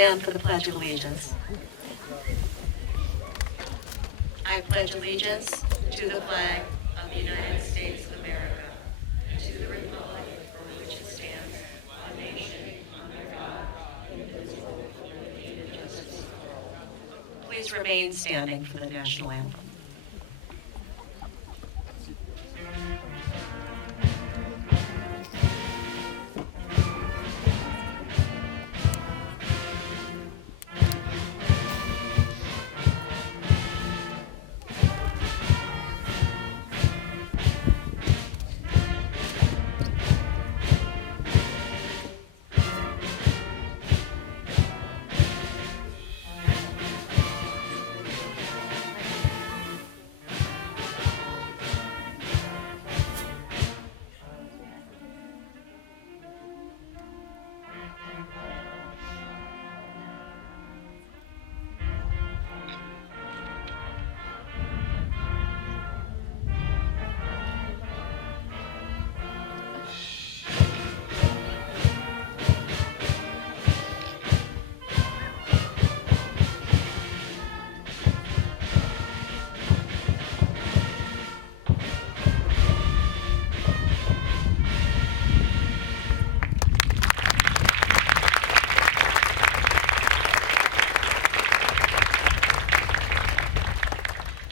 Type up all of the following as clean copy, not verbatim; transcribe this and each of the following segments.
stand for the Pledge of Allegiance. I pledge allegiance to the flag of the United States of America, and to the republic for which it stands, one nation, under God, indivisible, with liberty and justice for all. Please remain standing for the national anthem.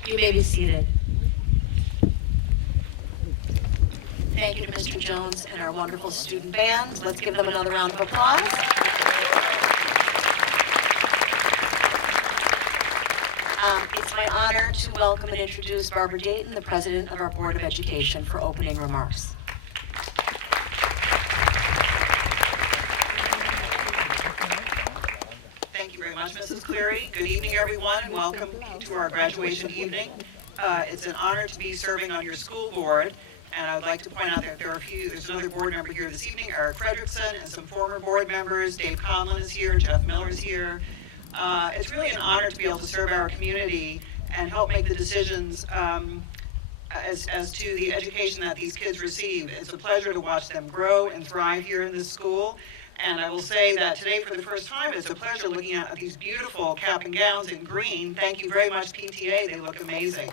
You may be seated. Thank you to Mr. Jones and our wonderful student band. Let's give them another round of applause. It's my honor to welcome and introduce Barbara Dayton, the President of our Board of Education, for opening remarks. Thank you very much, Mrs. Cleary. Good evening, everyone, and welcome to our graduation evening. It's an honor to be serving on your school board, and I would like to point out that there's another board member here this evening, Eric Frederickson, and some former board members. Dave Conlon is here, Jeff Miller is here. It's really an honor to be able to serve our community and help make the decisions as to the education that these kids receive. It's a pleasure to watch them grow and thrive here in this school. And I will say that today, for the first time, it's a pleasure looking at these beautiful cap and gowns in green. Thank you very much, PTA. They look amazing.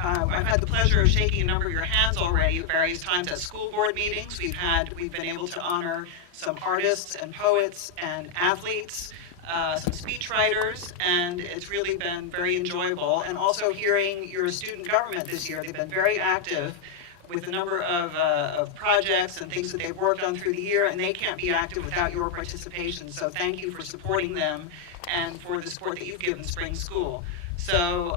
I've had the pleasure of shaking a number of your hands already at various times at school board meetings. We've been able to honor some artists and poets and athletes, some speechwriters, and it's really been very enjoyable. And also hearing your student government this year, they've been very active with a number of projects and things that they've worked on through the year, and they can't be active without your participation. So thank you for supporting them and for the support that you've given Spring School. So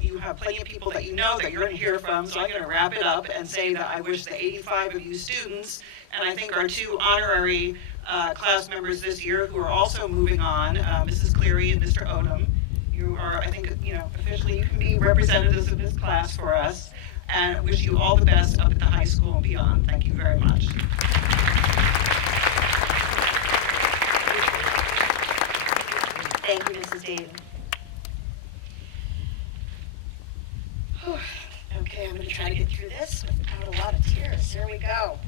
you have plenty of people that you know that you're going to hear from, so I'm going to wrap it up and say that I wish the 85 of you students, and I think our two honorary class members this year who are also moving on, Mrs. Cleary and Mr. Odom, you are, I think, officially you can be representatives of this class for us, and I wish you all the best up at the high school and beyond. Thank you very much. Thank you, Mrs. Dayton. Okay, I'm going to try to get through this without a lot of tears. Here we go.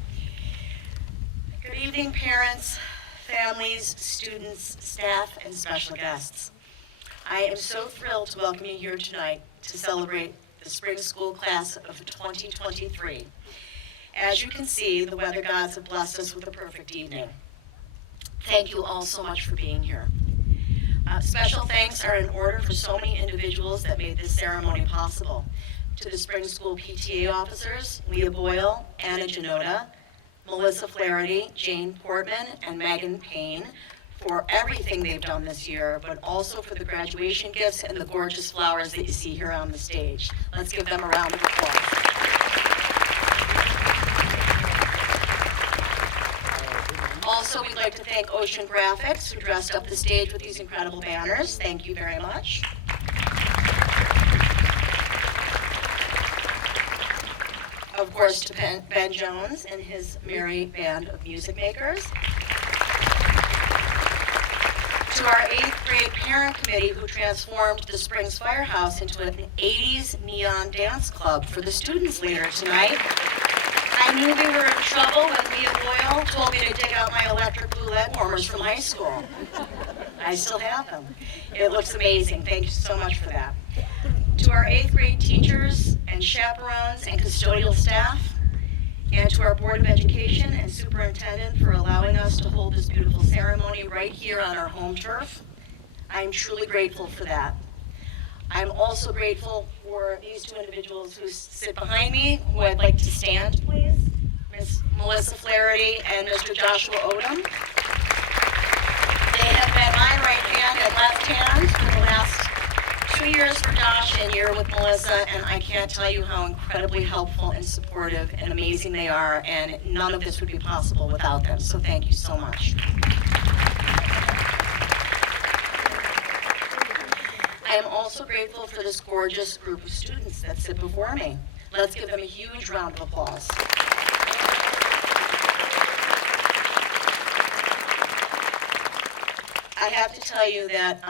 Good evening, parents, families, students, staff, and special guests. I am so thrilled to welcome you here tonight to celebrate the Spring School class of 2023. As you can see, the weather gods have blessed us with a perfect evening. Thank you all so much for being here. Special thanks are in order for so many individuals that made this ceremony possible. To the Spring School PTA officers, Leah Boyle, Anna Janota, Melissa Flaherty, Jane Portman, and Megan Payne for everything they've done this year, but also for the graduation gifts and the gorgeous flowers that you see here on the stage. Let's give them a round of applause. Also, we'd like to thank Ocean Graphics, who dressed up the stage with these incredible banners. Thank you very much. Of course, to Ben Jones and his merry band of music makers. To our 8th grade parent committee who transformed the Springs Firehouse into an 80s neon dance club for the students later tonight. I I knew we were in trouble when Leah Boyle told me to dig out my electric blue lead warmers from high school. I still have them. It looks amazing. Thank you so much for that. To our 8th grade teachers and chaperones and custodial staff, and to our Board of Education and Superintendent for allowing us to hold this beautiful ceremony right here on our home turf, I am truly grateful for that. I'm also grateful for these two individuals who sit behind me, who I'd like to stand, please. Ms. Melissa Flaherty and Mr. Joshua Odom. They have been my right hand and left hand for the last 2 years for Josh and a year with Melissa, and I can't tell you how incredibly helpful and supportive and amazing they are, and none of this would be possible without them, so thank you so much. I am also grateful for this gorgeous group of students that sit before me. Let's give them a huge round of applause. I have to tell you that,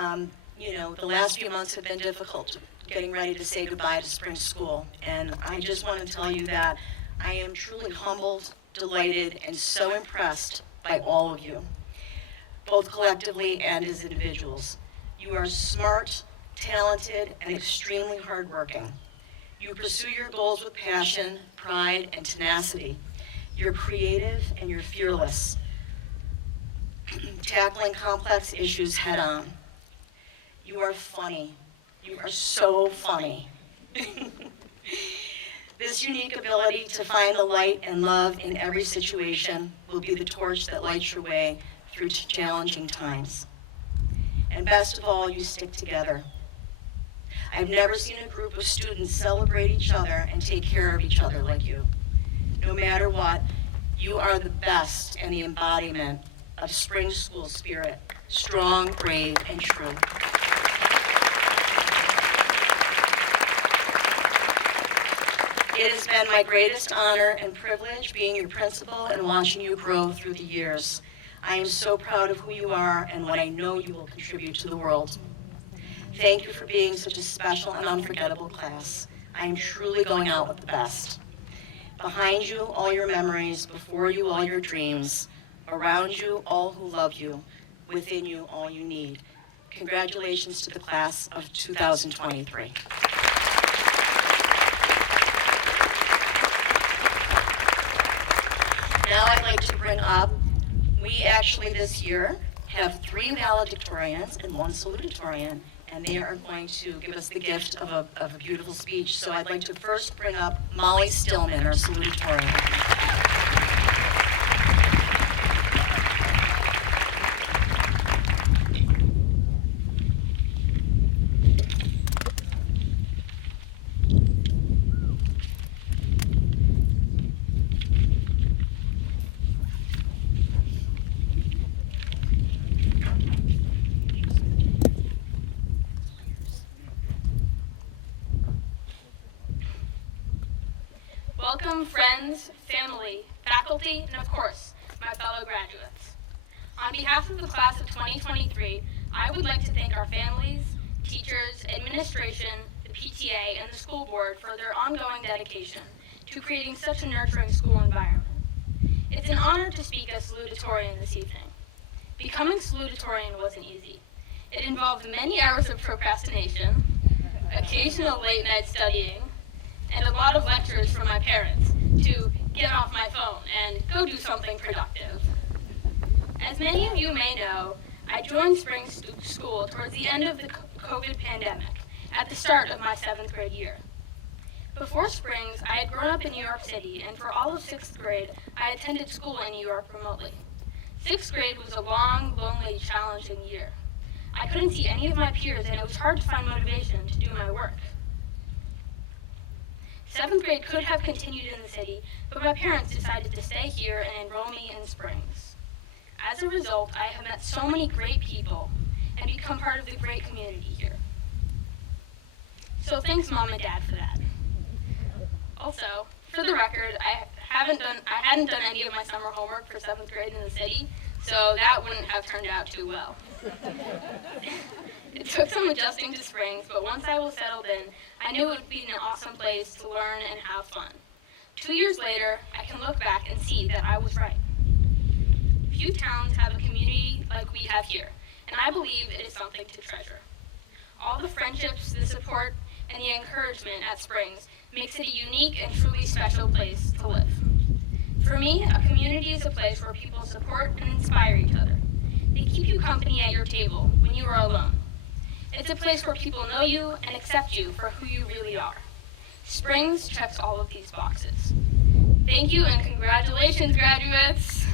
the last few months have been difficult getting ready to say goodbye to spring school. And I just want to tell you that I am truly humbled, delighted, and so impressed by all of you, both collectively and as individuals. You are smart, talented, and extremely hardworking. You pursue your goals with passion, pride, and tenacity. You're creative and you're fearless, tackling complex issues head on. You are funny. You are so funny. This unique ability to find the light and love in every situation will be the torch that lights your way through challenging times. And best of all, you stick together. I've never seen a group of students celebrate each other and take care of each other like you. No matter what, you are the best and the embodiment of spring school spirit, strong, brave, and true. It has been my greatest honor and privilege being your principal and watching you grow through the years. I am so proud of who you are and what I know you will contribute to the world. Thank you for being such a special and unforgettable class. I am truly going out with the best. Behind you, all your memories. Before you, all your dreams. Around you, all who love you. Within you, all you need. Congratulations to the class of 2023. Now I'd like to bring up, we actually this year have 3 valedictorians and 1 salutatorian, and they are going to give us the gift of a beautiful speech. So I'd like to first bring up Molly Stillman, our salutatorian. Welcome, friends, family, faculty, and of course, my fellow graduates. On behalf of the class of 2023, I would like to thank our families, teachers, administration, the PTA, and the school board for their ongoing dedication to creating such a nurturing school environment. It's an honor to speak as salutatorian this evening. Becoming salutatorian wasn't easy. It involved many hours of procrastination, occasional late-night studying, and a lot of lectures from my parents to get off my phone and go do something productive. As many of you may know, I joined spring school towards the end of the COVID pandemic, at the start of my 7th grade year. Before Springs, I had grown up in New York City, and for all of 6th grade, I attended school in New York remotely. 6th grade was a long, lonely, challenging year. I couldn't see any of my peers, and it was hard to find motivation to do my work. 7th grade could have continued in the city, but my parents decided to stay here and enroll me in Springs. As a result, I have met so many great people and become part of the great community here. So thanks, Mom and Dad, for that. Also, for the record, I hadn't done any of my summer homework for 7th grade in the city, so that wouldn't have turned out too well. It took some adjusting to Springs, but once I was settled in, I knew it would be an awesome place to learn and have fun. 2 years later, I can look back and see that I was right. Few towns have a community like we have here, and I believe it is something to treasure. All the friendships, the support, and the encouragement at Springs makes it a unique and truly special place to live. For me, a community is a place where people support and inspire each other. They keep you company at your table when you are alone. It's a place where people know you and accept you for who you really are. Springs checks all of these boxes. Thank you and congratulations, graduates!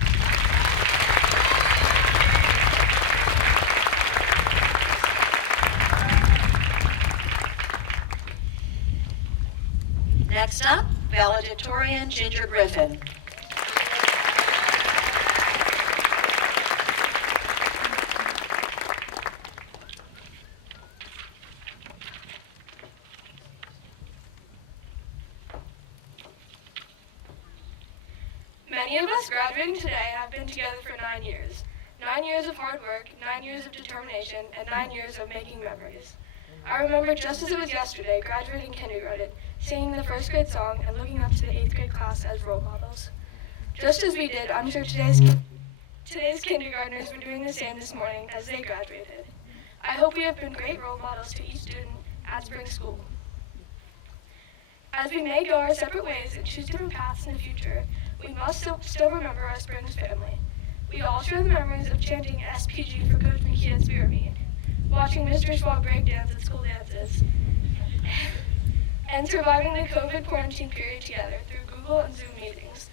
Next up, valedictorian Ginger Griffin. Many of us graduating today have been together for 9 years. 9 years of hard work, 9 years of determination, and 9 years of making memories. I remember just as it was yesterday, graduating kindergarten, singing the first grade song, and looking up to the 8th grade class as role models. Just as we did, I'm sure today's kindergartners were doing the same this morning as they graduated. I hope we have been great role models to each student at Spring School. As we may go our separate ways and choose different paths in the future, we must still remember our Springs family. We all share the memories of chanting SPG for Coach McKee at Spirit Meet, watching Mr. Schwab break dance at school dances, and surviving the COVID quarantine period together through Google and Zoom meetings.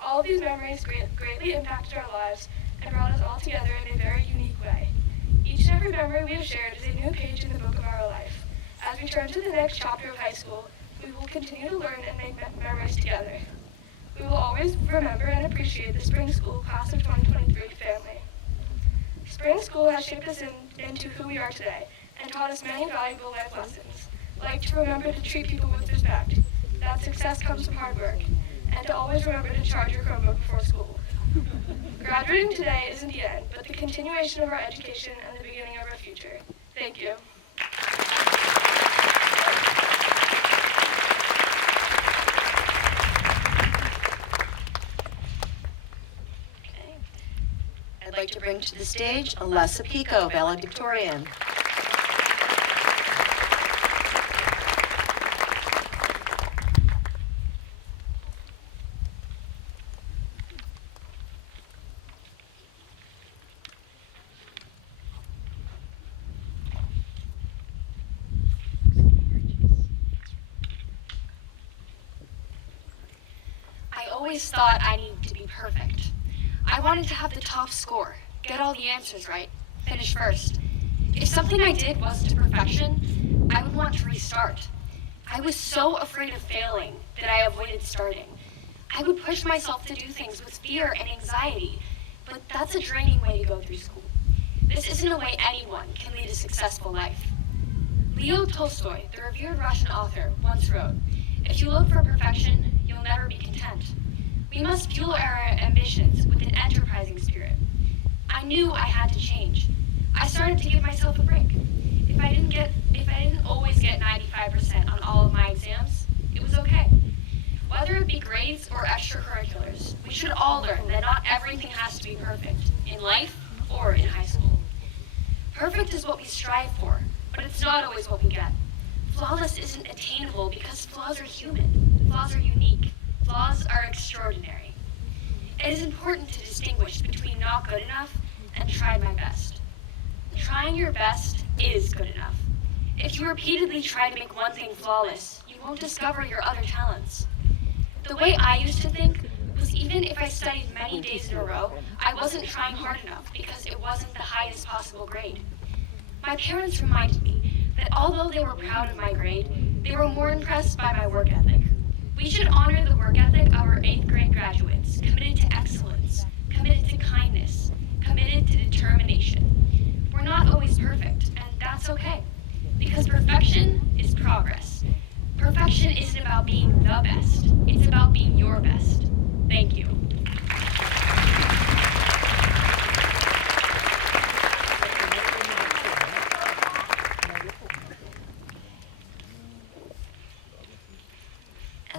All of these memories greatly impacted our lives and brought us all together in a very unique way. Each and every memory we have shared is a new page in the book of our life. As we turn to the next chapter of high school, we will continue to learn and make memories together. We will always remember and appreciate the Spring School Class of 2023 family. Spring School has shaped us into who we are today and taught us many valuable life lessons, like to remember to treat people with respect, that success comes from hard work, and to always remember to charge your Chromebook before school. Graduating today isn't the end, but the continuation of our education and the beginning of our future. Thank you. I'd like to bring to the stage Alessa Pico, valedictorian. I always thought I needed to be perfect. I wanted to have the top score, get all the answers right, finish first. If something I did wasn't to perfection, I would want to restart. I was so afraid of failing that I avoided starting. I would push myself to do things with fear and anxiety, but that's a draining way to go through school. This isn't a way anyone can lead a successful life. Leo Tolstoy, the revered Russian author, once wrote, "If you look for perfection, you'll never be content." We must fuel our ambitions with an enterprising spirit. I knew I had to change. I started to give myself a break. If I didn't always get 95% on all of my exams, it was okay. Whether it be grades or extracurriculars, we should all learn that not everything has to be perfect, in life or in high school. Perfect is what we strive for, but it's not always what we get. Flawless isn't attainable because flaws are human. Flaws are unique. Flaws are extraordinary. It is important to distinguish between not good enough and tried my best. Trying your best is good enough. If you repeatedly try to make one thing flawless, you won't discover your other talents. The way I used to think was even if I studied many days in a row, I wasn't trying hard enough because it wasn't the highest possible grade. My parents reminded me that although they were proud of my grade, they were more impressed by my work ethic. We should honor the work ethic of our 8th grade graduates, committed to excellence, committed to kindness, committed to determination. We're not always perfect, and that's okay, because perfection is progress. Perfection isn't about being the best, it's about being your best. Thank you.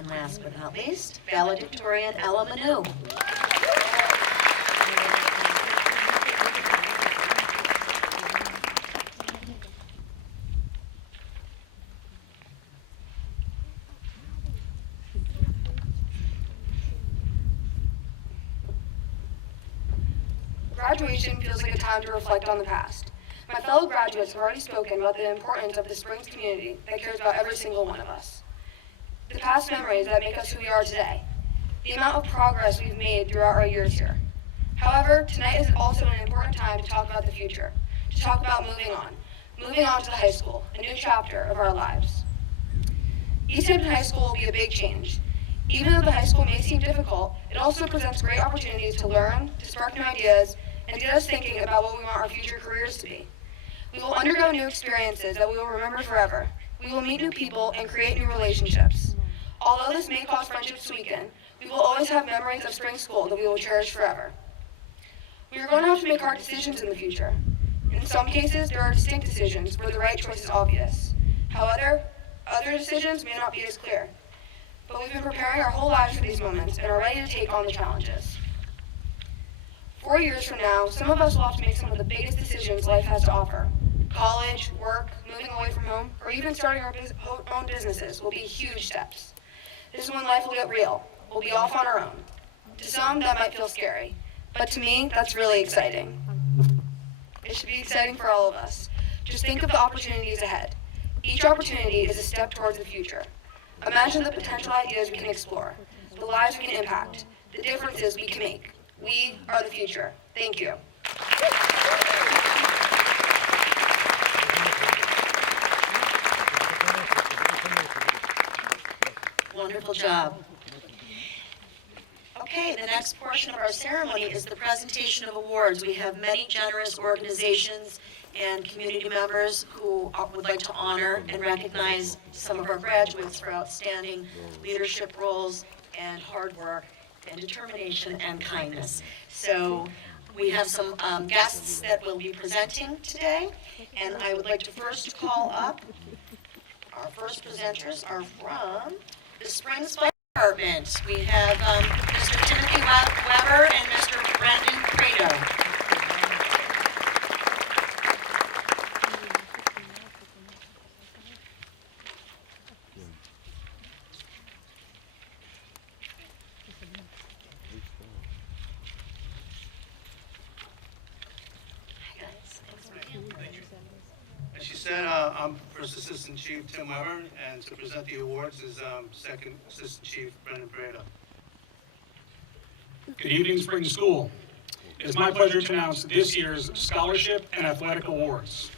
And last but not least, valedictorian Ella Manu. Graduation feels like a time to reflect on the past. My fellow graduates have already spoken about the importance of the Springs community that cares about every single one of us. The past memories that make us who we are today. The amount of progress we've made throughout our years here. However, tonight is also an important time to talk about the future, to talk about moving on to the high school, a new chapter of our lives. East Hampton High School will be a big change. Even though the high school may seem difficult, it also presents great opportunities to learn, to spark new ideas, and to get us thinking about what we want our future careers to be. We will undergo new experiences that we will remember forever. We will meet new people and create new relationships. Although this may cause friendships to weaken, we will always have memories of spring school that we will cherish forever. We are going to have to make hard decisions in the future. In some cases, there are distinct decisions where the right choice is obvious. However, other decisions may not be as clear. But we've been preparing our whole lives for these moments and are ready to take on the challenges. 4 years from now, some of us will have to make some of the biggest decisions life has to offer. College, work, moving away from home, or even starting our own businesses will be huge steps. This is when life will get real. We'll be off on our own. To some, that might feel scary, but to me, that's really exciting. It should be exciting for all of us. Just think of the opportunities ahead. Each opportunity is a step towards the future. Imagine the potential ideas we can explore, the lives we can impact, the differences we can make. We are the future. Thank you. Wonderful job. Okay, the next portion of our ceremony is the presentation of awards. We have many generous organizations and community members who would like to honor and recognize some of our graduates for outstanding leadership roles and hard work and determination and kindness. So we have some guests that will be presenting today, and I would like to first call up our first presenters are from the Springs Fire Department. We have Mr. Timothy Weber and Mr. Brandon Prado. As she said, I'm First Assistant Chief Tim Weber, and to present the awards is Second Assistant Chief Brendan Prada. Good evening, Spring School. It is my pleasure to announce this year's Scholarship and Athletic Awards.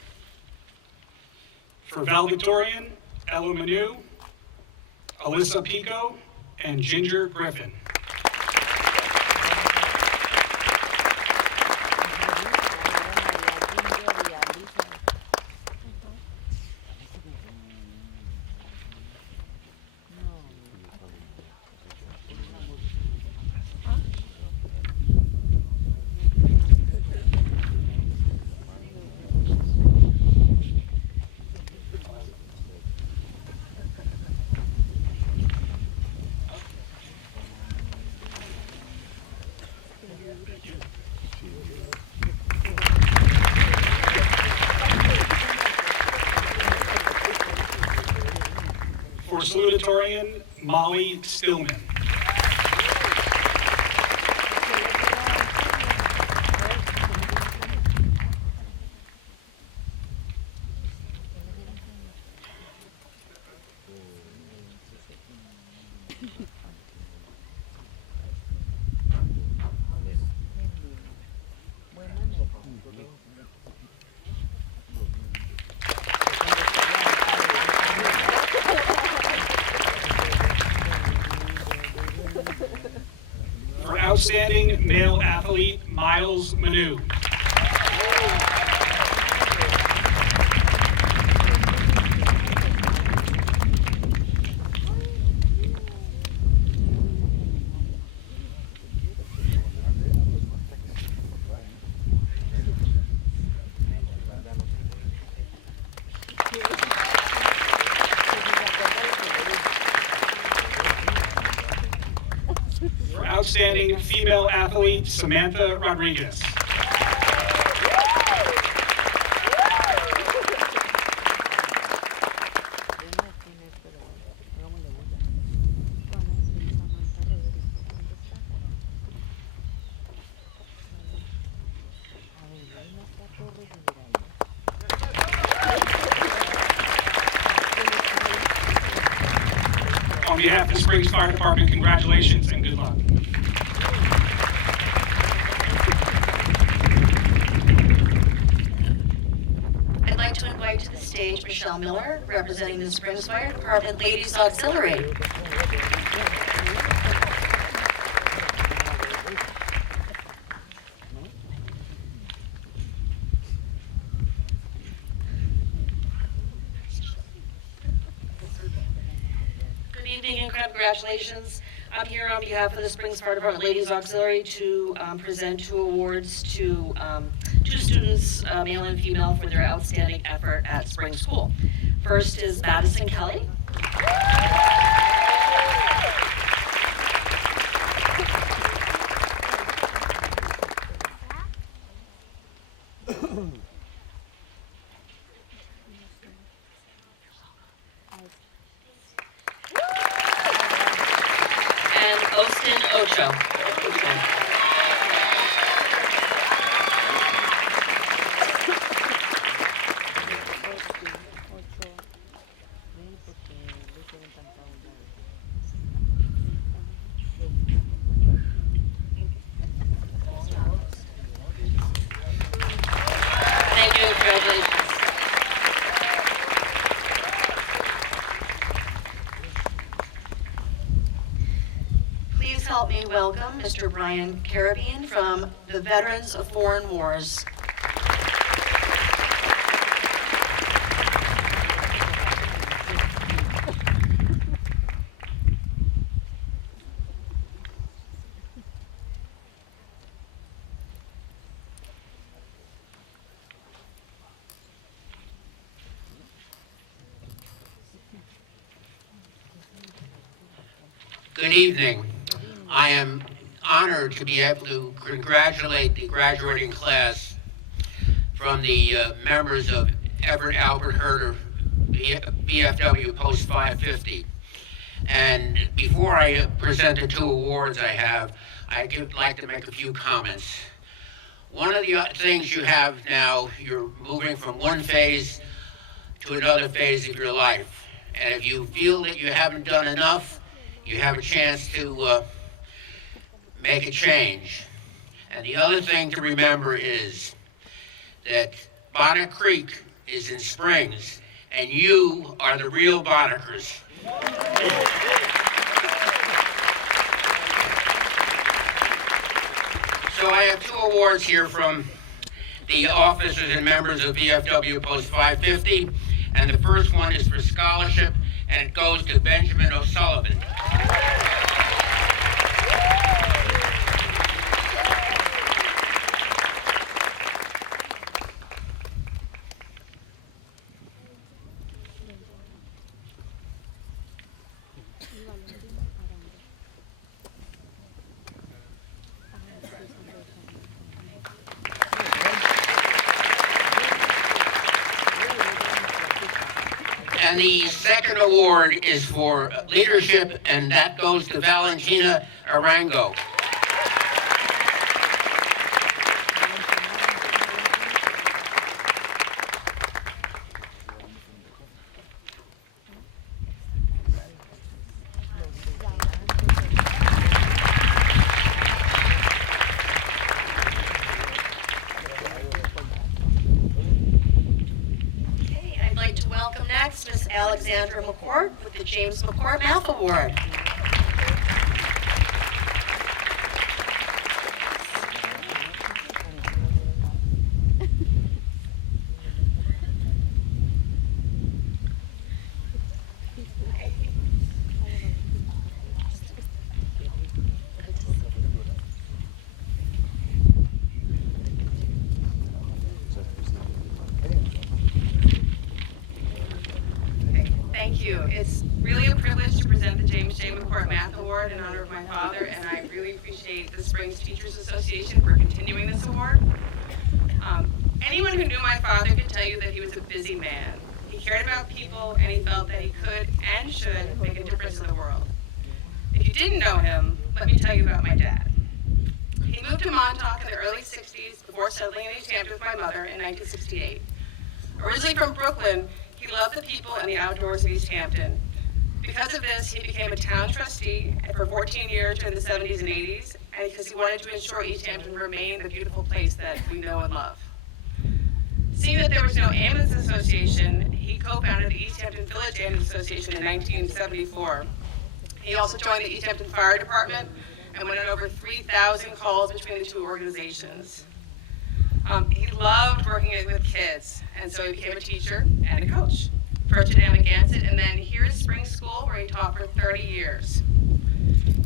For valedictorian, Ella Manu, Alyssa Pico, and Ginger Griffin. For salutatorian, Molly Stillman. For outstanding male athlete, Miles Manu. outstanding female athlete, Samantha Rodriguez. On behalf of the Springs Fire Department, congratulations and good luck. I'd like to invite to the stage Michelle Miller, representing the Springs Fire Department Ladies Auxiliary. Good evening and congratulations. I'm here on behalf of the Springs Fire Department Ladies Auxiliary to present 2 awards to 2 students, male and female, for their outstanding effort at Springs School. First is Madison Kelly. And Austin Ocho. Thank you, congratulations. Please help me welcome Mr. Brian Carabine from the Veterans of Foreign Wars. Good evening. I am honored to be able to congratulate the graduating class from the members of Everett Albert Herder VFW Post 550. And before I present the 2 awards I have, I'd like to make a few comments. One of the things you have now, you're moving from one phase to another phase of your life. And if you feel that you haven't done enough, you have a chance to make a change. And the other thing to remember is that Bonnet Creek is in Springs, and you are the real Bonneters. So I have 2 awards here from the officers and members of VFW Post 550, and the first one is for scholarship, and it goes to Benjamin O'Sullivan. And the second award is for leadership, and that goes to Valentina Arango. I'd like to welcome next Miss Alexandra McCourt with the James McCourt Math Award. Thank you. It's really a privilege to present the James James J. McCourt Math Award in honor of my father, and I really appreciate the Springs Teachers Association for continuing this award. Anyone who knew my father could tell you that he was a busy man. He cared about people, and he felt that he could and should make a difference in the world. If you didn't know him, let me tell you about my dad. He moved to Montauk in the early 60s before settling in East Hampton with my mother in 1968. Originally from Brooklyn, he loved the people and the outdoors of East Hampton. Because of this, he became a town trustee for 14 years during the 70s and 80s, and because he wanted to ensure East Hampton remained the beautiful place that we know and love. Seeing that there was no ambulance association, he co-founded the East Hampton Village Ambulance Association in 1974. He also joined the East Hampton Fire Department and went on over 3,000 calls between the two organizations. He loved working with kids, and so he became a teacher and a coach. First at Amagansett, and then here at Spring School, where he taught for 30 years.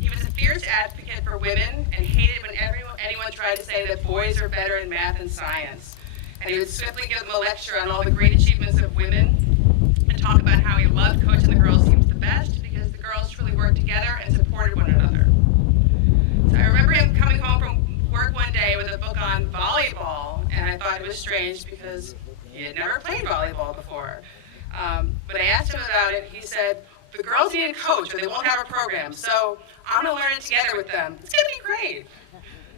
He was a fierce advocate for women and hated when anyone tried to say that boys are better in math and science. And he would swiftly give them a lecture on all the great achievements of women and talk about how he loved coaching the girls' teams the best because the girls truly worked together and supported one another. So I remember him coming home from work one day with a book on volleyball, and I thought it was strange because he had never played volleyball before. When I asked him about it, he said, the girls need a coach or they won't have a program, so I'm going to learn it together with them. It's going to be great.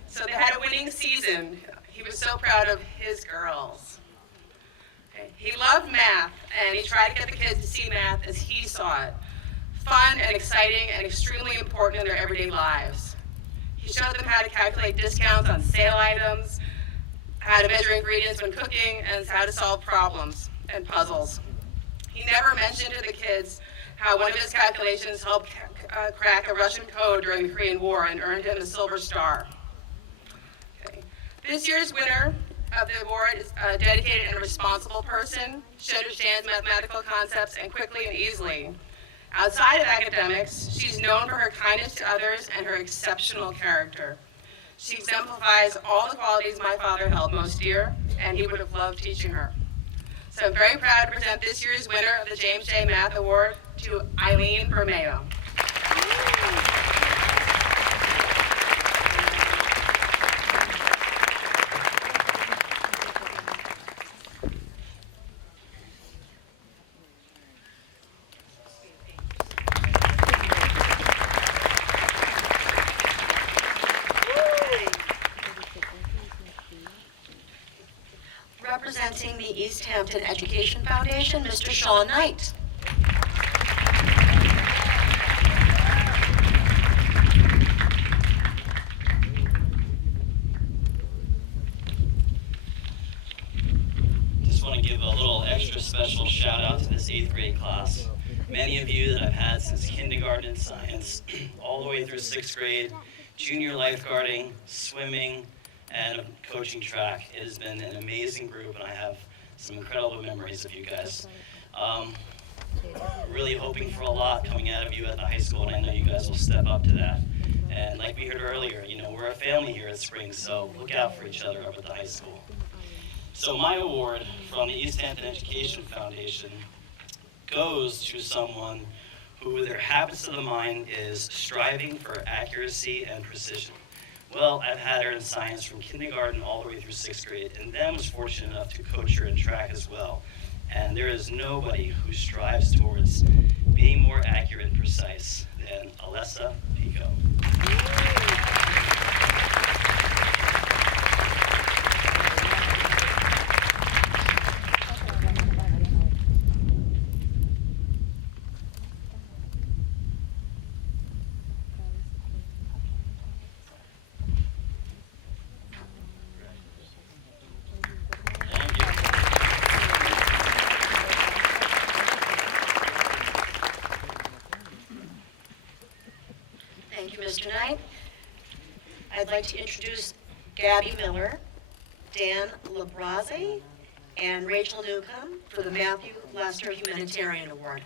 So they had a winning season. He was so proud of his girls. Okay. He loved math, and he tried to get the kids to see math as he saw it. Fun and exciting and extremely important in their everyday lives. He showed them how to calculate discounts on sale items, how to measure ingredients when cooking, and how to solve problems and puzzles. He never mentioned to the kids how one of his calculations helped crack a Russian code during the Korean War and earned him the Silver Star. Okay. This year's winner of the award is a dedicated and responsible person. She understands mathematical concepts and quickly and easily. Outside of academics, she's known for her kindness to others and her exceptional character. She exemplifies all the qualities my father held most dear, and he would have loved teaching her. So I'm very proud to present this year's winner of the James J. Math Award to Eileen Bermeo. Representing the East Hampton Education Foundation, Mr. Sean Knight. Just want to give a little extra special shout out to this 8th grade class. Many of you that I've had since kindergarten science, all the way through 6th grade, junior lifeguarding, swimming, and coaching track. It has been an amazing group, and I have some incredible memories of you guys. Really hoping for a lot coming out of you at the high school, and I know you guys will step up to that. And like we heard earlier, you know, we're a family here at Springs, so look out for each other up at the high school. So my award from the East Hampton Education Foundation goes to someone who their habits of the mind is striving for accuracy and precision. Well, I've had her in science from kindergarten all the way through 6th grade, and then was fortunate enough to coach her in track as well. And there is nobody who strives towards being more accurate and precise than Alessa Pico. Thank you, Mr. Knight. I'd like to introduce Gabby Miller, Dan Labraze, and Rachel Newcomb for the Matthew Lester Humanitarian Award.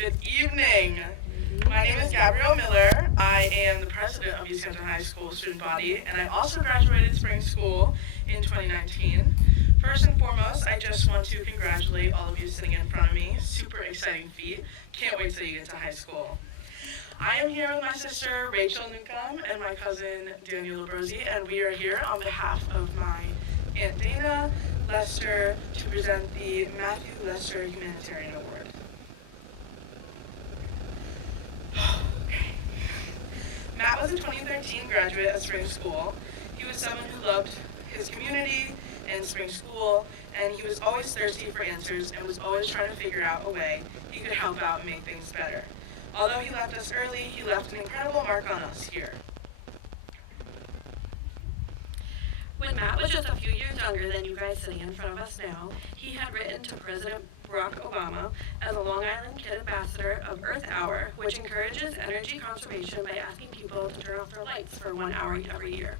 Good evening. My name is Gabrielle Miller. I am the president of East Hampton High School student body, and I also graduated spring school in 2019. First and foremost, I just want to congratulate all of you sitting in front of me. Super exciting feat. Can't wait till you get to high school. I am here with my sister Rachel Newcomb and my cousin Daniel Labrosi, and we are here on behalf of my Aunt Dana Lester to present the Matthew Lester Humanitarian Award. Matt was a 2013 graduate at Spring School. He was someone who loved his community and Spring School, and he was always thirsty for answers and was always trying to figure out a way he could help out and make things better. Although he left us early, he left an incredible mark on us here. When Matt was just a few years younger than you guys sitting in front of us now, he had written to President Barack Obama as a Long Island Kid ambassador of Earth Hour, which encourages energy conservation by asking people to turn off their lights for 1 hour every year.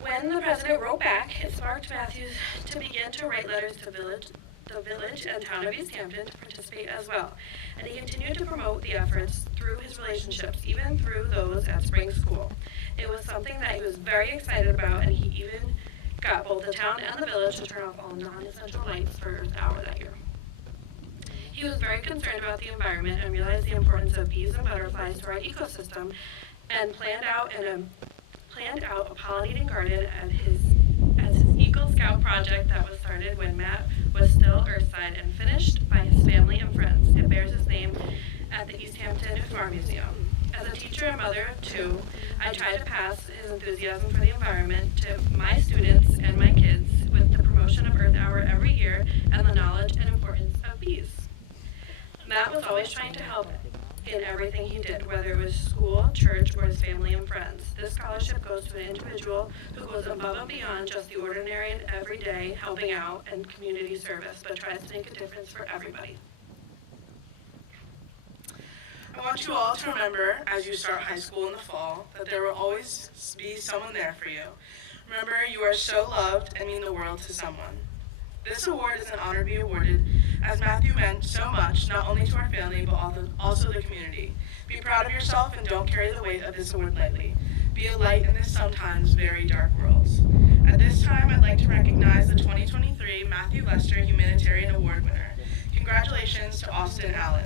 When the president wrote back, it sparked Matthew to begin to write letters to the village and town of East Hampton to participate as well. And he continued to promote the efforts through his relationships, even through those at Spring School. It was something that he was very excited about, and he even got both the town and the village to turn off all non-essential lights for Earth Hour that year. He was very concerned about the environment and realized the importance of bees and butterflies to our ecosystem, and planned out a pollinating garden as his Eagle Scout project that was started when Matt was still Earthside and finished by his family and friends. It bears his name at the East Hampton Farm Museum. As a teacher and mother of two, I try to pass his enthusiasm for the environment to my students and my kids with the promotion of Earth Hour every year and the knowledge and importance of bees. Matt was always trying to help in everything he did, whether it was school, church, or his family and friends. This scholarship goes to an individual who goes above and beyond just the ordinary and everyday helping out and community service, but tries to make a difference for everybody. I want you all to remember, as you start high school in the fall, that there will always be someone there for you. Remember, you are so loved and mean the world to someone. This award is an honor to be awarded, as Matthew meant so much, not only to our family, but also the community. Be proud of yourself and don't carry the weight of this award lightly. Be a light in this sometimes very dark world. At this time, I'd like to recognize the 2023 Matthew Lester Humanitarian Award winner. Congratulations to Austin Allen.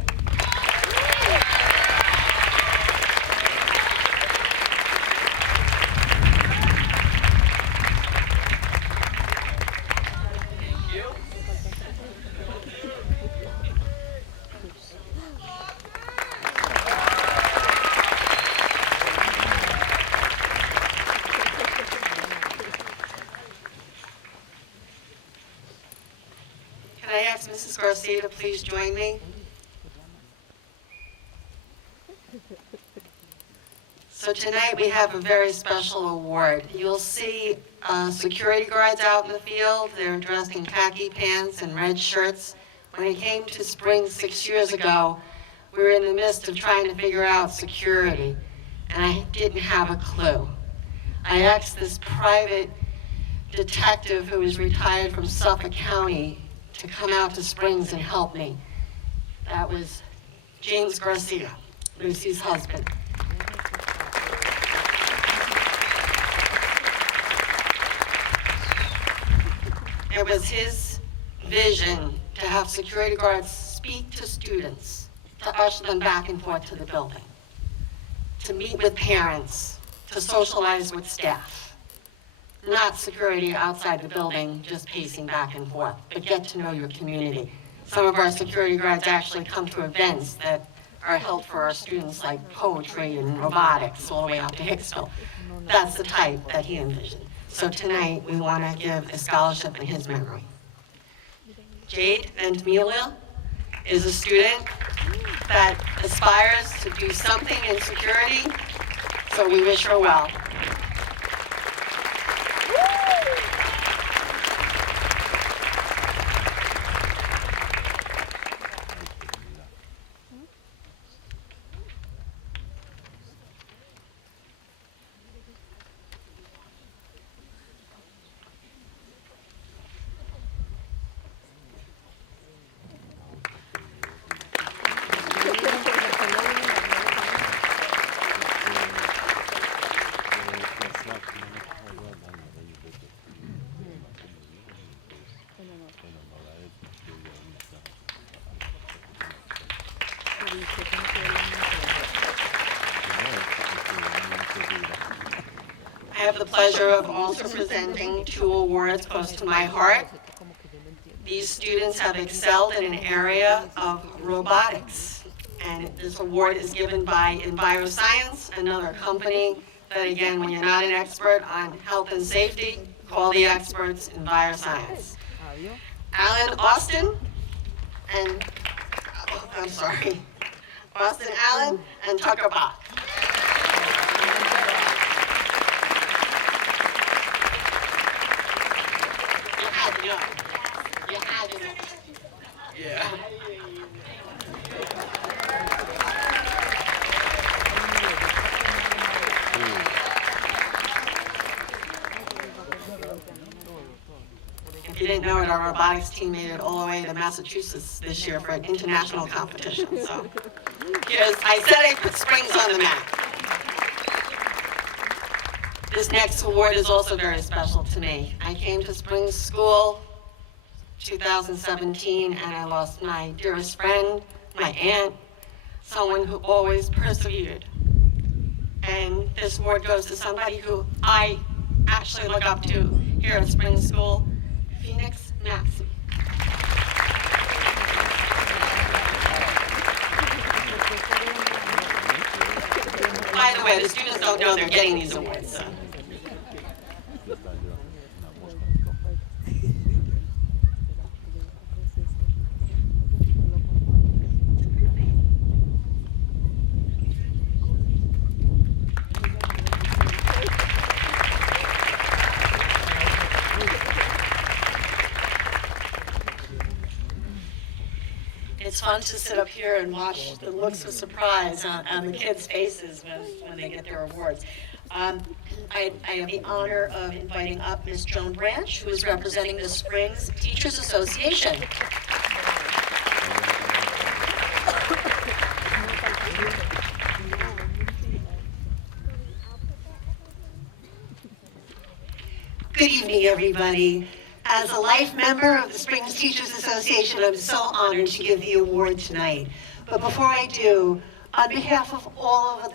Can I ask Mrs. Garcia to please join me? So tonight we have a very special award. You'll see security guards out in the field. They're dressed in khaki pants and red shirts. When it came to spring 6 years ago, we were in the midst of trying to figure out security, and I didn't have a clue. I asked this private detective who was retired from Suffolk County to come out to Springs and help me. That was James Garcia, Lucy's husband. It was his vision to have security guards speak to students, to usher them back and forth to the building, to meet with parents, to socialize with staff. Not security outside the building, just pacing back and forth, but get to know your community. Some of our security guards actually come to events that are held for our students, like poetry and robotics, all the way out to Hicksville. That's the type that he envisioned. So tonight, we want to give a scholarship in his memory. Jade Ventimiglia is a student that aspires to do something in security, so we wish her well. I have the pleasure of also presenting 2 awards close to my heart. These students have excelled in an area of robotics, and this award is given by EnviroScience, another company that, again, when you're not an expert on health and safety, call the experts, EnviroScience. Alan Austin and, Austin Allen and Tucker Bach. Yeah. If you didn't know it, our robotics team made it all the way to Massachusetts this year for an international competition. So, because I said I put Springs on the map. This next award is also very special to me. I came to Springs School 2017, and I lost my dearest friend, my aunt, someone who always persevered. And this award goes to somebody who I actually look up to here at Springs School, Phoenix Maxey. By the way, the students don't know they're getting these awards, so. It's fun to sit up here and watch the looks of surprise on the kids' faces when they get their awards. I have the honor of inviting up Ms. Joan Branch, who is representing the Springs Teachers Association. Good evening, everybody. As a life member of the Springs Teachers Association, I'm so honored to give the award tonight. But before I do, on behalf of all of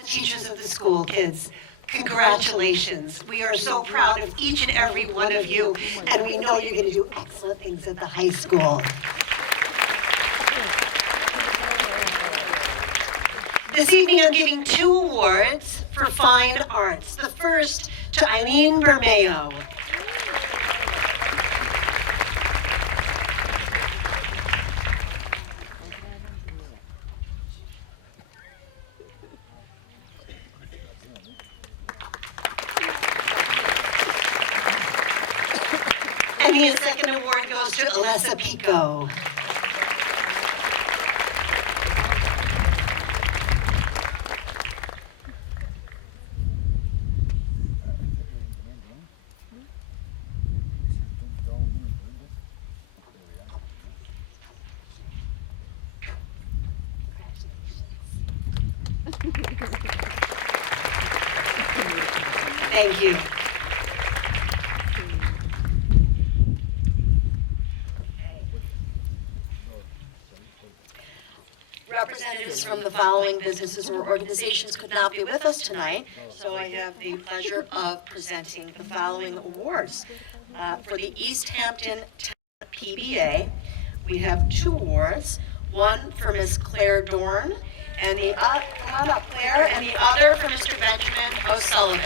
the teachers of the school, kids, congratulations. We are so proud of each and every one of you, and we know you're going to do excellent things at the high school. This evening, I'm giving 2 awards for fine arts. The first to Eileen Bermeo. And the second award goes to Alessa Pico. Thank you. Representatives from the following businesses or organizations could not be with us tonight, so I have the pleasure of presenting the following awards. For the East Hampton PBA, we have 2 awards, one for Ms. Claire Dorn, and the come on up, Claire, and the other for Mr. Benjamin O'Sullivan.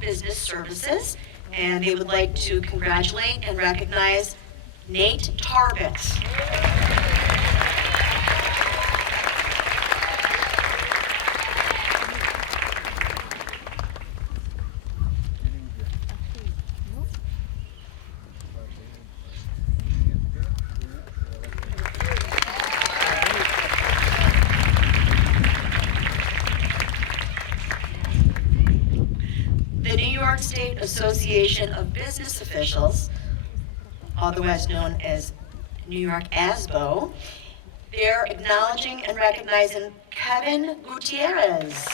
Business Services, and they would like to congratulate and recognize Nate Tarbett. State Association of Business Officials, otherwise known as New York ASBO. They're acknowledging and recognizing Kevin Gutierrez.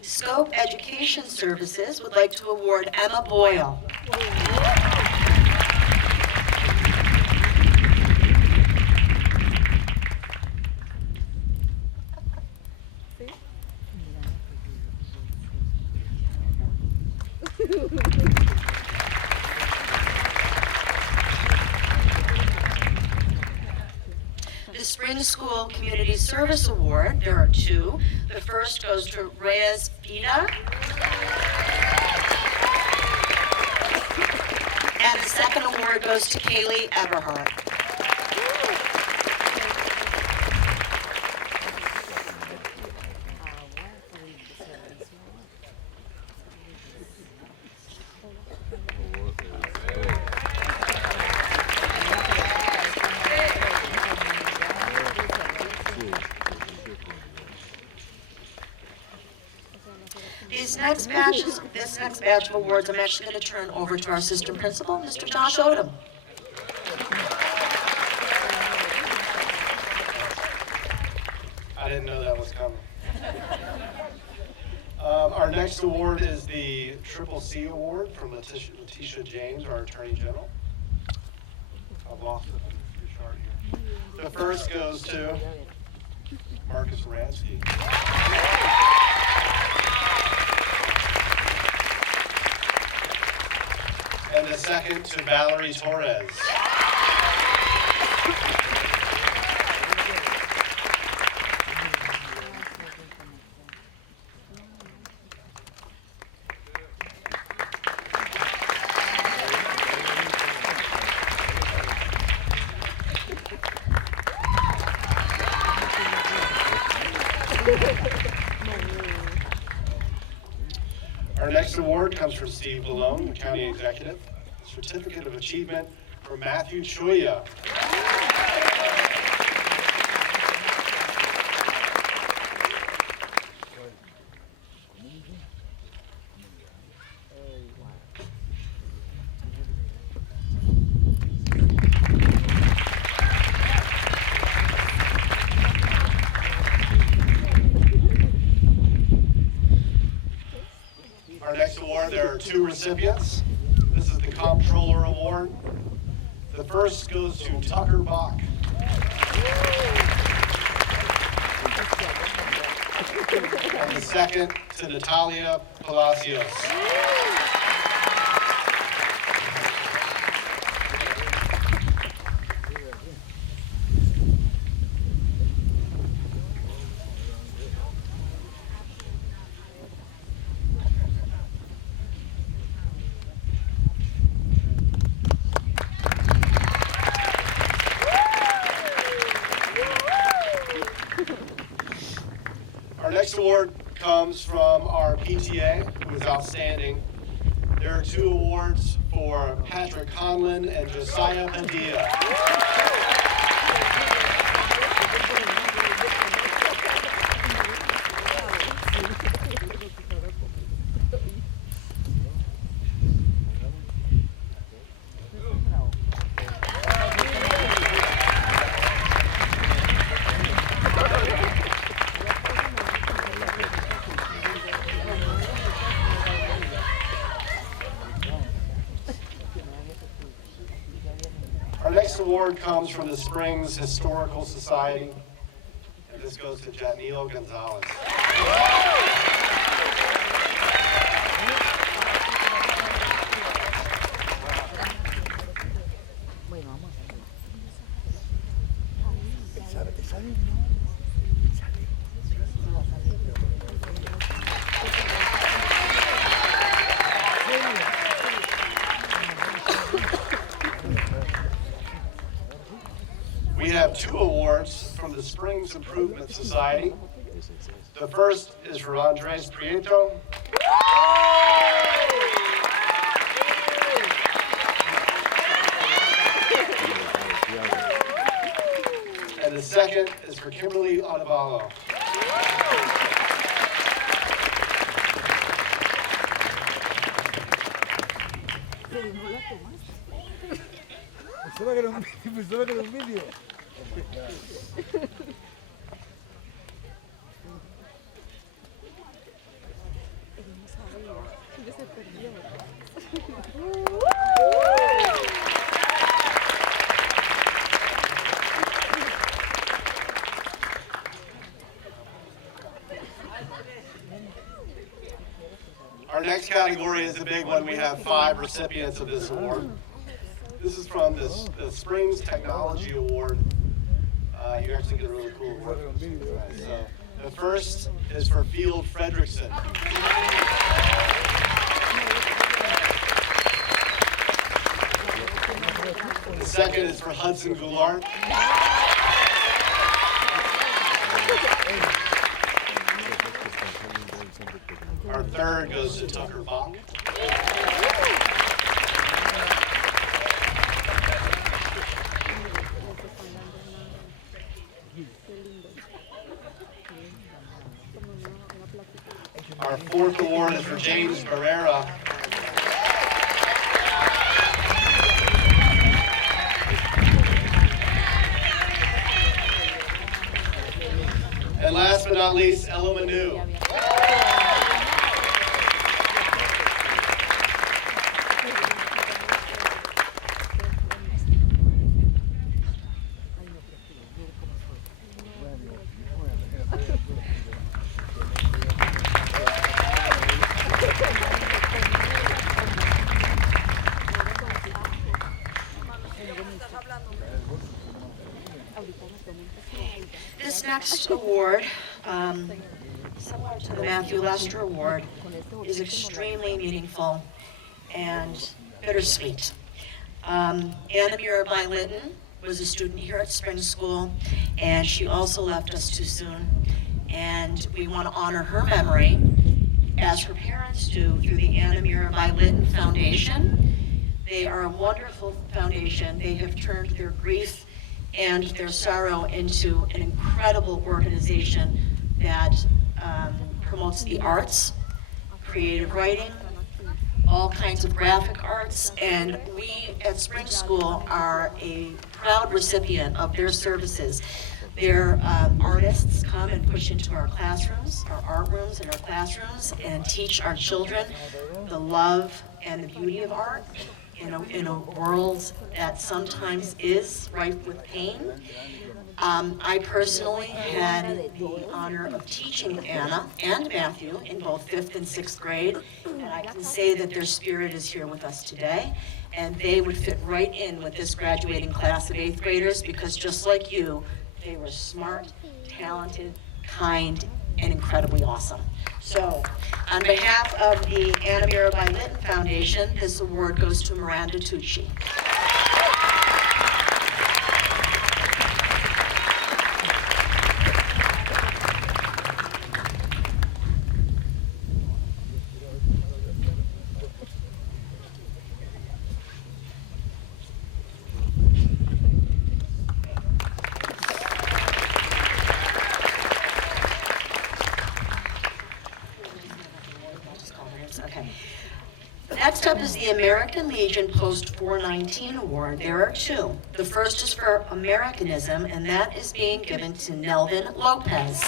Scope Education Services would like to award Emma Boyle. The Spring School Community Service Award, there are two. The first goes to Reyes Vida. And the second award goes to Kaylee Everhart. This next batch of awards, I'm actually going to turn over to our assistant principal, Mr. Josh Odom. I didn't know that was coming. Our next award is the Triple C Award from Letitia James, our Attorney General. I've lost the chart here. The first goes to Marcus Ransky. And the second to Valerie Torres. Our next award comes from Steve Lalone, the County Executive. Certificate of Achievement for Matthew Choya. Our next award, there are two recipients. This is the Comptroller Award. The first goes to Tucker Bach. And the second to Natalia Palacios. Our next award comes from our PTA, who is outstanding. There are two awards for Patrick Conlon and Josiah Padilla. Our next award comes from the Springs Historical Society, and this goes to Jatniel Gonzalez. We have have 2 awards from the Springs Improvement Society. The first is for Andres Prieto. And the second is for Kimberly Onavalo. Pensaba que era un vídeo. Our next category is a big one. We have 5 recipients of this award. This is from the Springs Technology Award. You actually get a really cool award. So, the first is for Field Fredrickson. The second is for Hudson Goulart. Our third goes to Tucker Bach. Our fourth award is for James Barrera. And last but not least, Ella Manu. This next award, similar to the Matthew Lester Award, is extremely meaningful and bittersweet. Anna Mirabai Litton was a student here at Spring School, and she also left us too soon. And we want to honor her memory, as her parents do, through the Anna Mirabai Litton Foundation. They are a wonderful foundation. They have turned their grief and their sorrow into an incredible organization that promotes the arts, creative writing, all kinds of graphic arts, and we at Spring School are a proud recipient of their services. Their artists come and push into our classrooms, our art rooms and our classrooms, and teach our children the love and the beauty of art in a world that sometimes is rife with pain. I personally had the honor of teaching Anna and Matthew in both 5th and 6th grade, and I can say that their spirit is here with us today, and they would fit right in with this graduating class of 8th graders, because just like you, they were smart, talented, kind, and incredibly awesome. So, on behalf of the Anna Mirabai Litton Foundation, this award goes to Miranda Tucci. Okay. Next up is the American Legion Post 419 Award. There are 2. The first is for Americanism, and that is being given to Nelvin Lopez.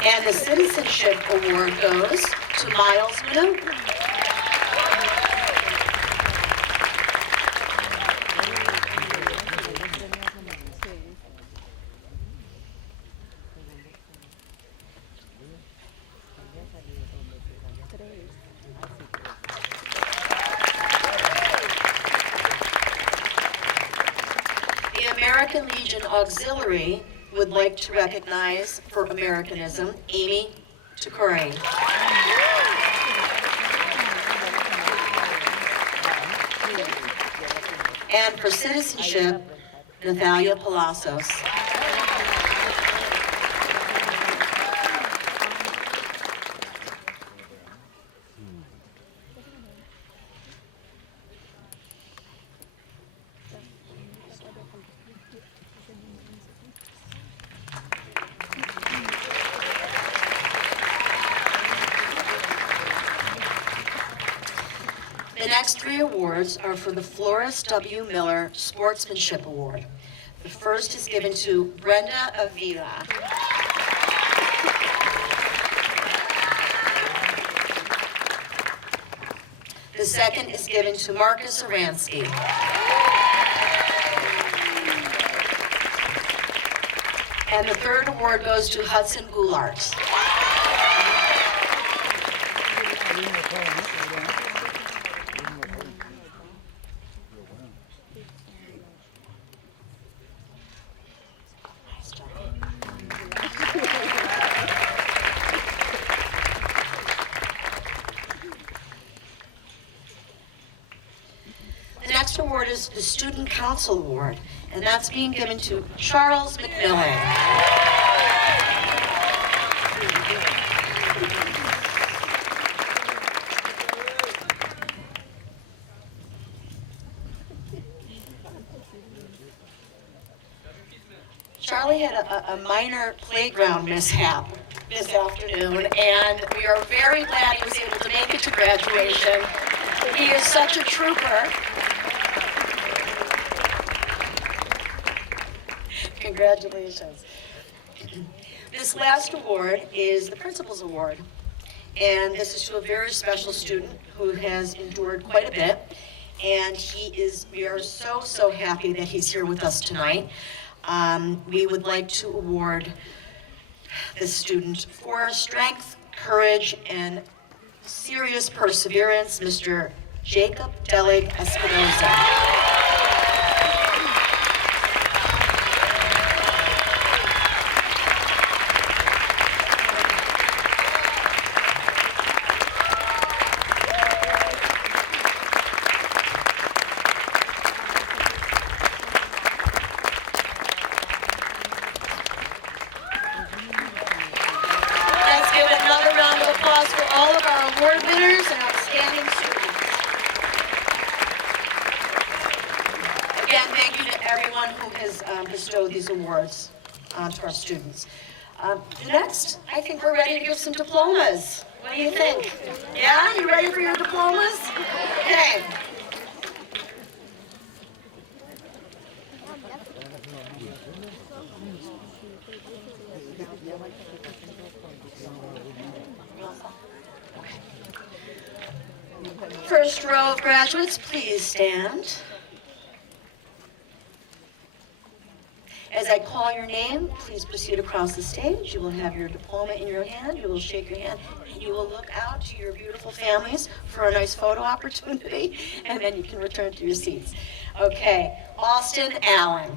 And the Citizenship Award goes to Miles Manu. American Legion Auxiliary would like to recognize for Americanism Amy Tukuri. And for citizenship, Nathalia Palacios. The next three awards are for the Flores W. Miller Sportsmanship Award. The first is given to Brenda Avila. The second is given to Marcus Aransky. And the third award goes to Hudson Goulart. The next award is the Student Council Award, and that's being given to Charles McMillan. Charlie had a minor playground mishap this afternoon, and we are very glad he was able to make it to graduation. He is such a trooper. Congratulations. This last award is the Principal's Award, and this is to a very special student who has endured quite a bit, and we are so happy that he's here with us tonight. We would like to award this student for strength, courage, and serious perseverance, Mr. Jacob Delig Espinoza. All of our award winners and outstanding students. Again, thank you to everyone who has bestowed these awards to our students. Next, I think we're ready to give some diplomas. What do you think? Yeah, you ready for your diplomas? Okay. First row of graduates, please stand. As I call your name, please proceed across the stage. You will have your diploma in your hand. You will shake your hand, and you will look out to your beautiful families for a nice photo opportunity, and then you can return to your seats. Okay, Austin Allen.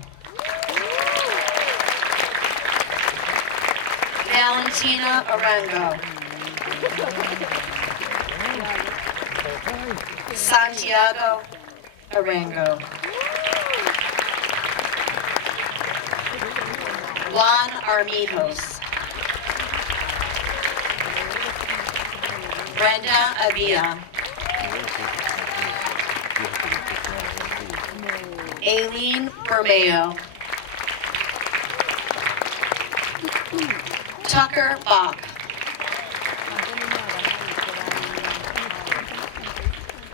Valentina Arango. Santiago Arango. Juan Armijos. Brenda Avila. Aileen Bermeo. Tucker Bach.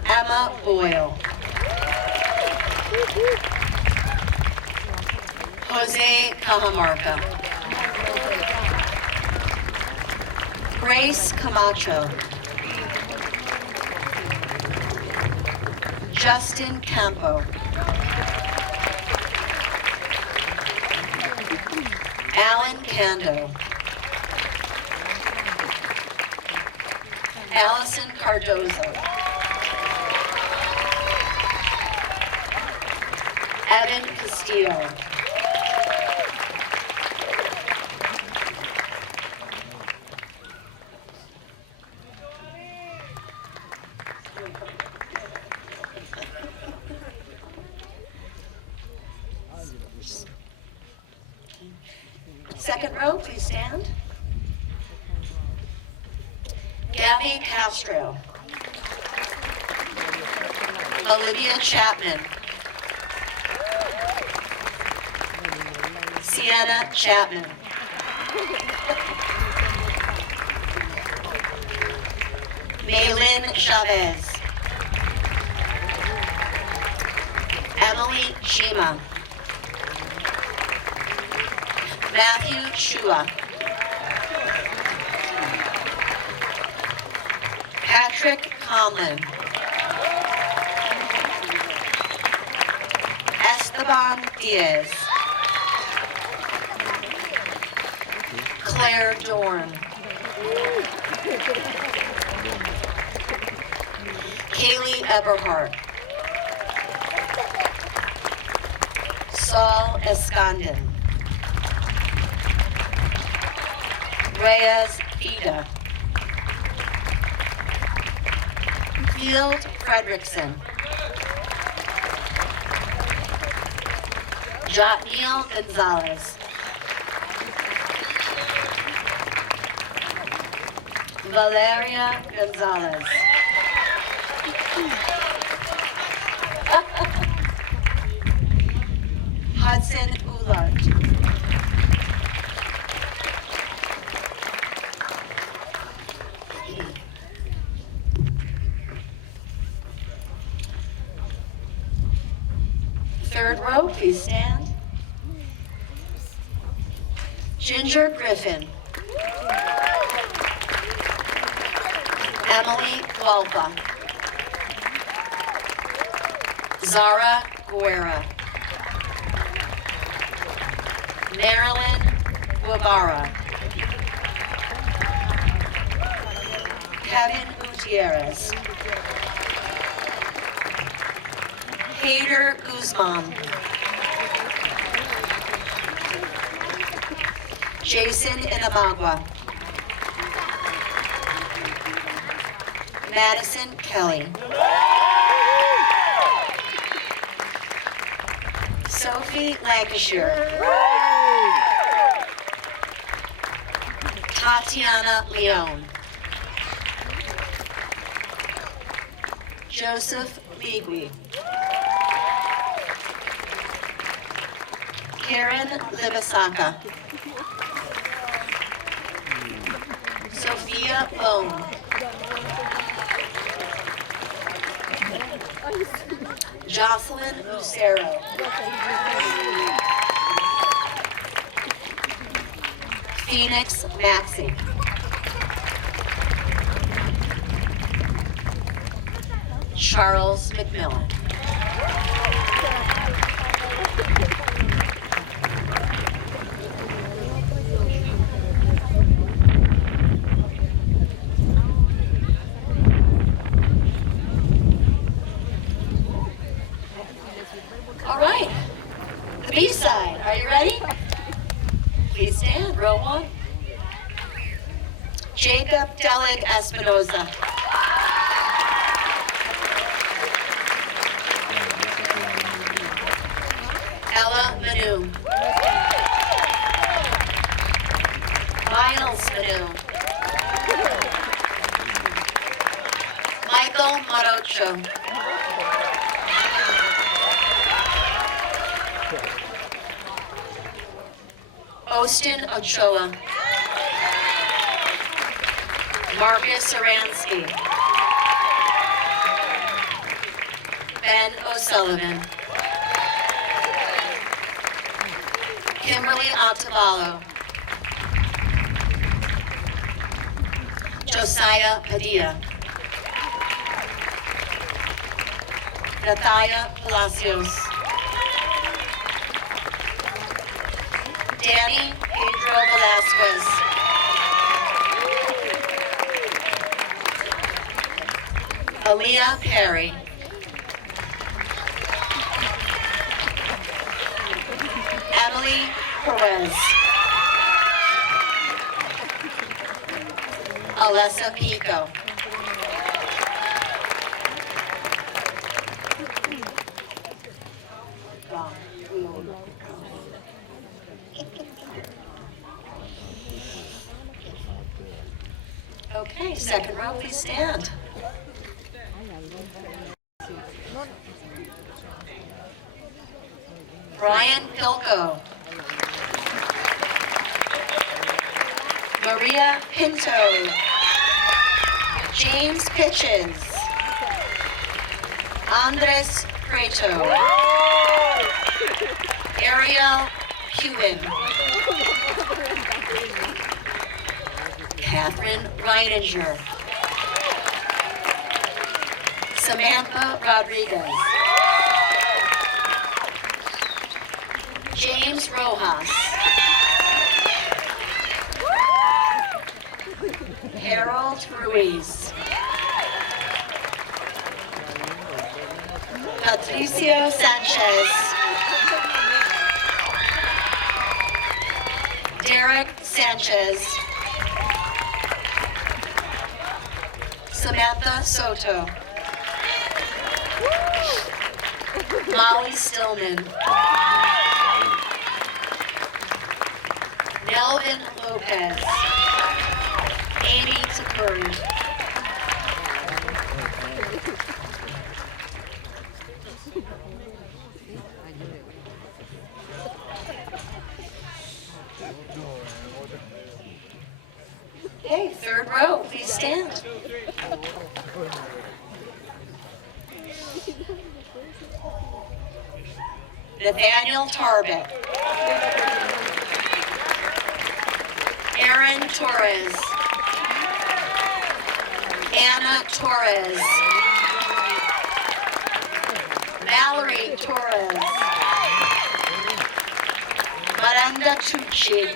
Emma Boyle. Jose Cajamarca. Grace Camacho. Justin Campo. Alan Cando. Allison Cardozo. Evan Castillo. Second row, please stand. Gabby Castro. Olivia Chapman. Sienna Chapman. Maylin Chavez. Emily Shima. Matthew Chua. Patrick Conlon. Esteban Diaz. Claire Dorn. Kaylee Eberhardt. Saul Escondon. Reyes Fida. Field Fredrickson. Jotniel Gonzalez. Valeria Gonzalez. Hudson Ullart. Third row, please stand. Ginger Griffin. Emily Walpa. Zara Guerra. Marilyn Guevara. Kevin Gutierrez. Hader Guzman. Jason Inamagua. Madison Kelly. Sophie Lancashire. Tatiana Leone. Joseph Ligui. Karen Libasaka. Sophia Bone. Jocelyn Lucero. Phoenix Maxey. Charles McMillan. All right, the B-side, are you ready? Please stand, row one. Jacob Delig Espinoza. Ella Manu. Miles Manu. Michael Morocho. Austin Ochoa. Marcus Aransky. Ben O'Sullivan. Kimberly Ottavalo. Josiah Padilla. Natalia Palacios. Danny Pedro Velasquez. Aaliyah Perry. Emily Perez. Alessa Pico. Okay, second row, please stand. Brian Pilko. Maria Pinto. James Pitchens. Andres Preto. Ariel Hewen. Catherine Reininger. Samantha Rodriguez. James Rojas. Harold Ruiz. Patricio Sanchez. Derek Sanchez. Samantha Soto. Molly Stillman. Melvin Lopez. Amy Takuri. Okay, third row, please stand. Nathaniel Tarbett. Aaron Torres. Anna Torres. Valerie Torres. Miranda Tucci.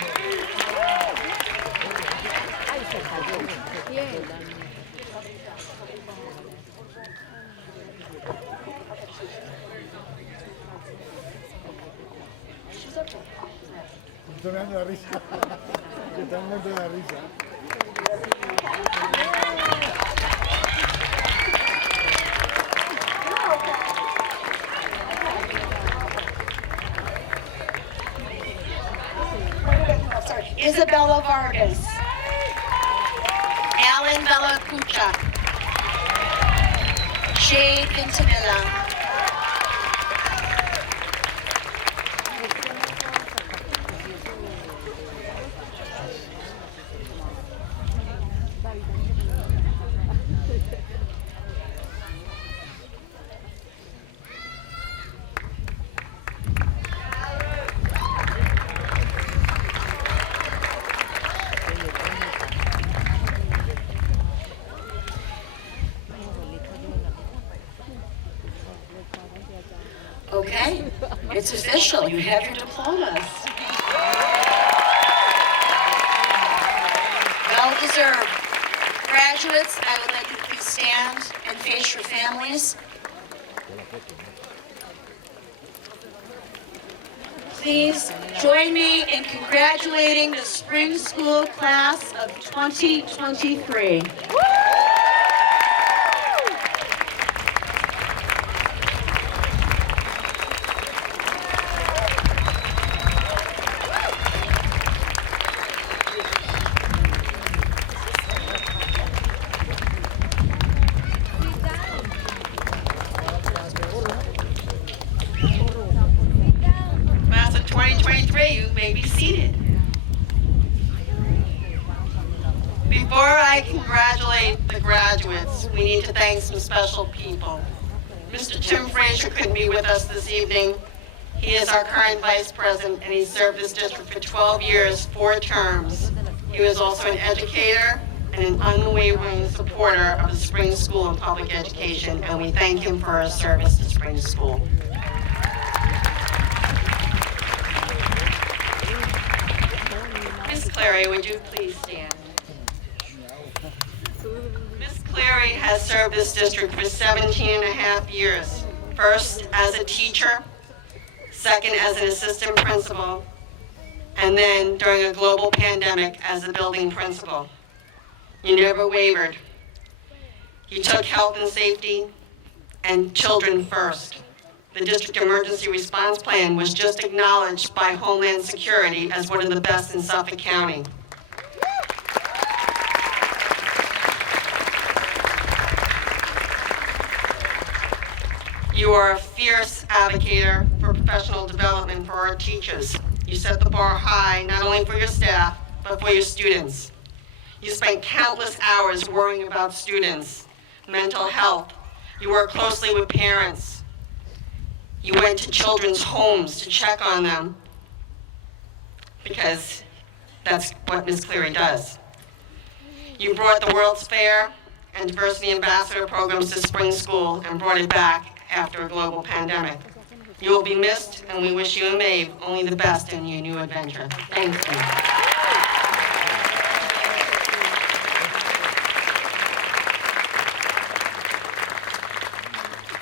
Estoy dando la risa. Que están muertos de la risa. Isabella Vargas. Alan Bellacucha. Shade Vintimilla. Okay, it's official. You have your diplomas. Well deserved. Graduates, I would like you to please stand and face your families. Please join me in congratulating the spring school class of 2023. Class of 2023, you may be seated. Before I congratulate the graduates, we need to thank some special people. Mr. Tim Frazier couldn't be with us this evening. He is our current vice president, and he served this district for 12 years, 4 terms. He was also an educator and an unwavering supporter of the Spring School and public education, and we thank him for his service to Spring School. Ms. Clary, would you please stand? Ms. Clary has served this district for 17 and a half years, first as a teacher, second as an assistant principal, and then during a global pandemic as a building principal. You never wavered. You took health and safety and children first. The district emergency response plan was just acknowledged by Homeland Security as one of the best in Suffolk County. You are a fierce advocate for professional development for our teachers. You set the bar high, not only for your staff, but for your students. You spent countless hours worrying about students, mental health. You work closely with parents. You went to children's homes to check on them, because that's what Ms. Cleary does. You brought the World's Fair and Diversity Ambassador programs to Spring School and brought it back after a global pandemic. You will be missed, and we wish you and Maeve only the best in your new adventure. Thank you.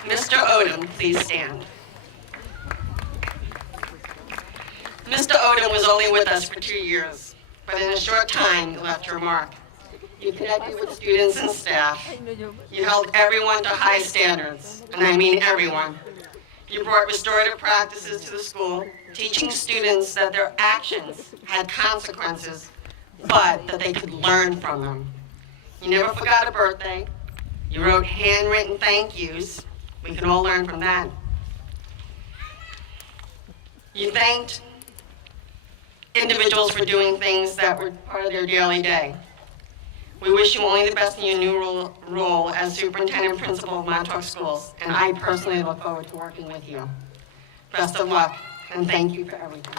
Mr. Odom, please stand. Mr. Odom was only with us for 2 years, but in a short time, you left your mark. You connected with students and staff. You held everyone to high standards, and I mean everyone. You brought restorative practices to the school, teaching students that their actions had consequences, but that they could learn from them. You never forgot a birthday. You wrote handwritten thank yous. We can all learn from that. You thanked individuals for doing things that were part of their daily day. We wish you only the best in your new role as superintendent principal of Montauk Schools, and I personally look forward to working with you. Best of luck, and thank you for everything.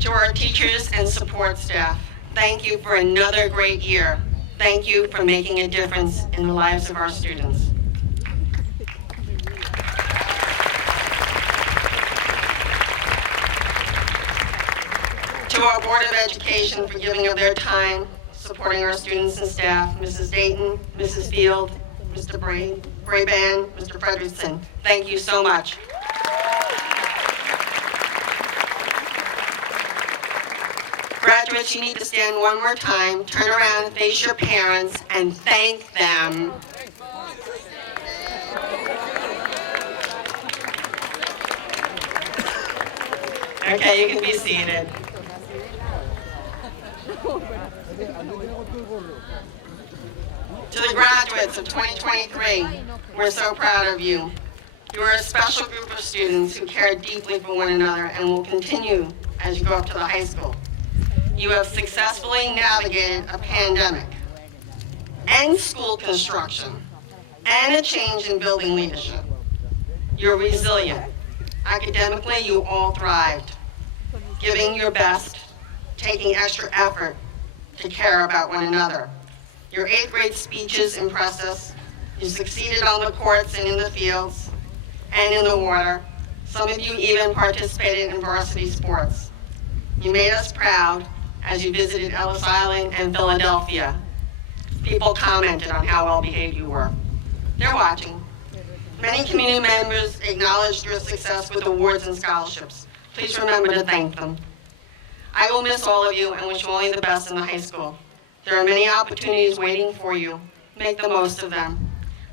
To our teachers and support staff, thank you for another great year. Thank you for making a difference in the lives of our students. To our Board of Education for giving of their time, supporting our students and staff, Mrs. Dayton, Mrs. Field, Mr. Braban, Mr. Frederickson, thank you so much. Graduates, you need to stand one more time, turn around and face your parents and thank them. Okay, you can be seated. To the graduates of 2023, we're so proud of you. You are a special group of students who care deeply for one another and will continue as you go up to the high school. You have successfully navigated a pandemic and school construction and a change in building leadership. You're resilient. Academically, you all thrived, giving your best, taking extra effort to care about one another. Your 8th grade speeches impressed us. You succeeded on the courts and in the fields and in the water. Some of you even participated in varsity sports. You made us proud as you visited Ellis Island and Philadelphia. People commented on how well behaved you were. They're watching. Many community members acknowledged your success with awards and scholarships. Please remember to thank them. I will miss all of you and wish you only the best in the high school. There are many opportunities waiting for you. Make the most of them.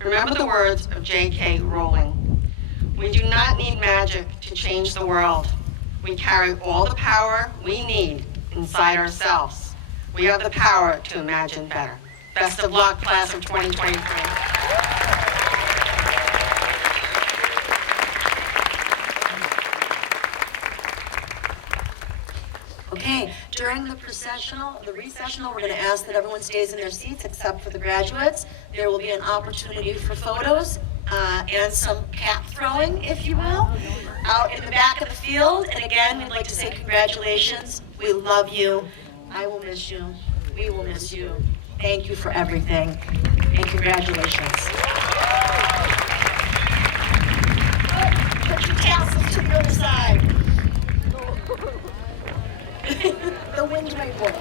Remember the words of J.K. Rowling. We do not need magic to change the world. We carry all the power we need inside ourselves. We have the power to imagine better. Best of luck, class of 2023. Okay, during the recessional, we're going to ask that everyone stays in their seats except for the graduates. There will be an opportunity for photos and some cap throwing, if you will, out in the back of the field. And again, we'd like to say congratulations. We love you. I will miss you. We will miss you. Thank you for everything, and congratulations. Put your tassels to the other side. The wind may blow.